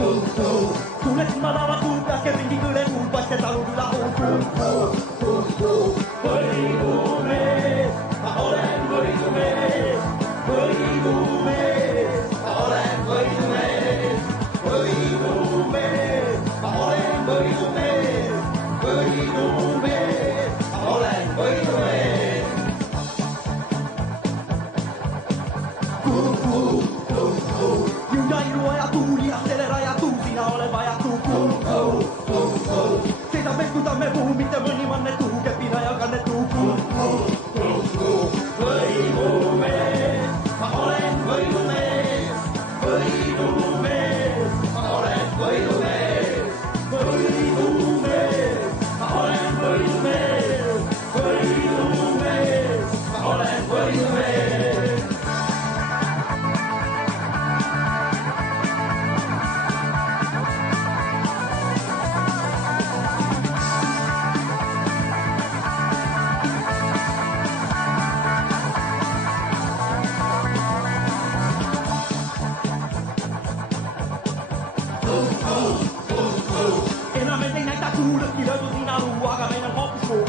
Tulet madala kuuta, kevin digyle kuupa, se taludilla on Voidume, mä olen voidume, voidume, mä olen voidume, voidume, mä olen voidume, voidume, mä olen voidume. Junailua ja tuuli, aselera ja tuu, sinä oleva ja tuu. Seitä me kutamme puhu, mitä monimanne tuu, kepinä ja kannettuu. Voidume, mä olen voidume, voidume, mä olen voidume, voidume, mä olen voidume, voidume, mä olen voidume. Enämmin näitä kuuletkin löytyy siinä ruoka meidän hoppuun.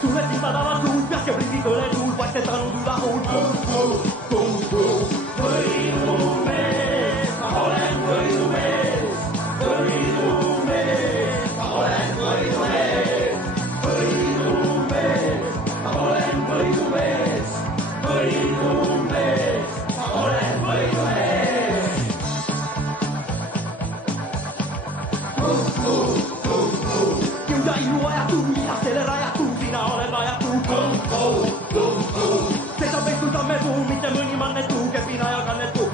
Tulet niitä tavan tuuppias ja britikölle tuul, vaikka tanut ylä on. Voidume, mä olen voidume, voidume, mä olen voidume, voidume, mä olen voidume, voidume, mä olen voidume. Junailua ja tuuli, aselera ja tuu, sinä oleva ja tuu. Seitä me kutamme puhu, miten monimanne tuu, kepinä ja kannettuu.